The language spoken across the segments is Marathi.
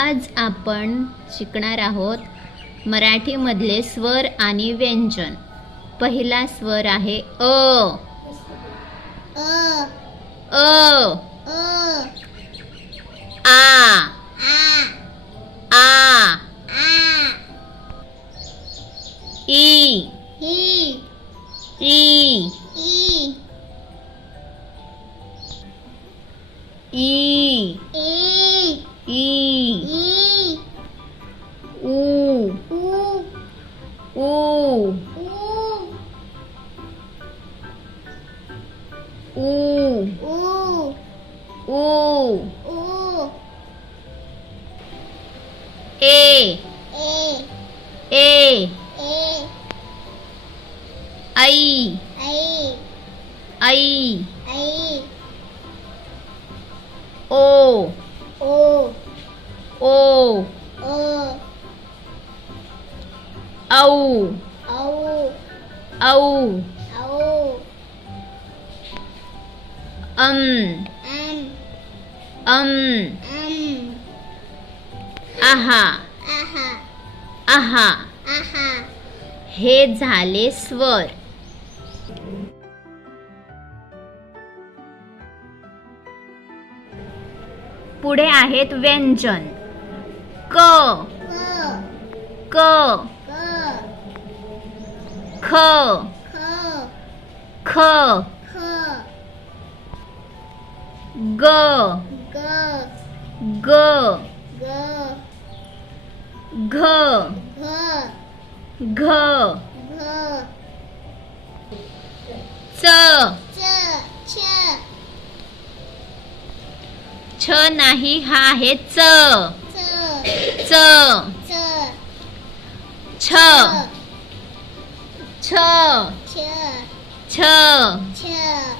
आज आपण शिकणार आहोत मराठीमधले स्वर आणि व्यंजन पहिला स्वर आहे अ Uh. Uh. Uh. U U U E E E E I I I I O O O O Au Au Au अम अम अम आहा आहा आहा आहा हे झाले स्वर पुढे आहेत व्यंजन क क ग ख ख go go go go go go go go go go go ch nahi ha he ch ch ch ch ch ch ch ch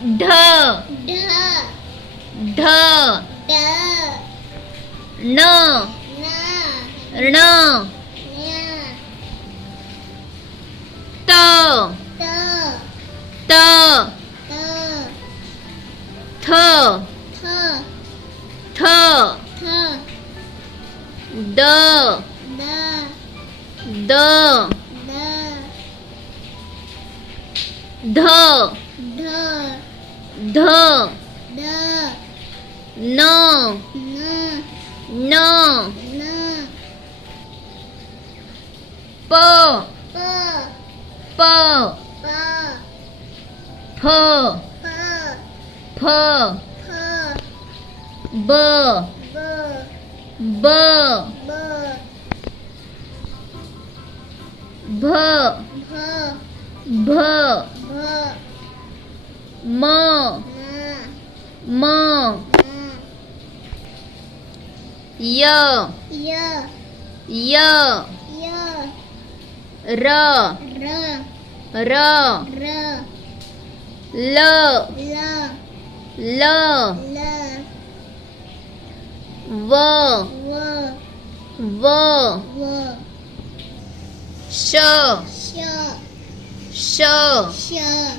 Dos, No dos, dos, dos, dos, dos, dos, ध द न न न न प प प प फ प फ फ ब ब ब ब भ भ भ M M Yo. Yo. Yo. Yo. Ro. Ro. Lo. Lo. Lo. Lo.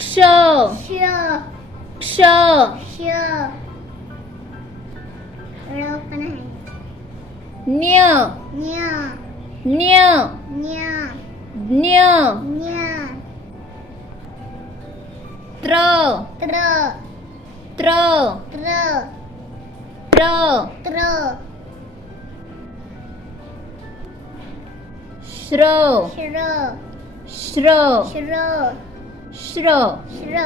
кшо, кшо, кшо, кшо, ню, ню, ню, ню, ню, ню, тро, тро, тро, тро, тро, тро, шро, шро, шро, шро. 是肉。是肉。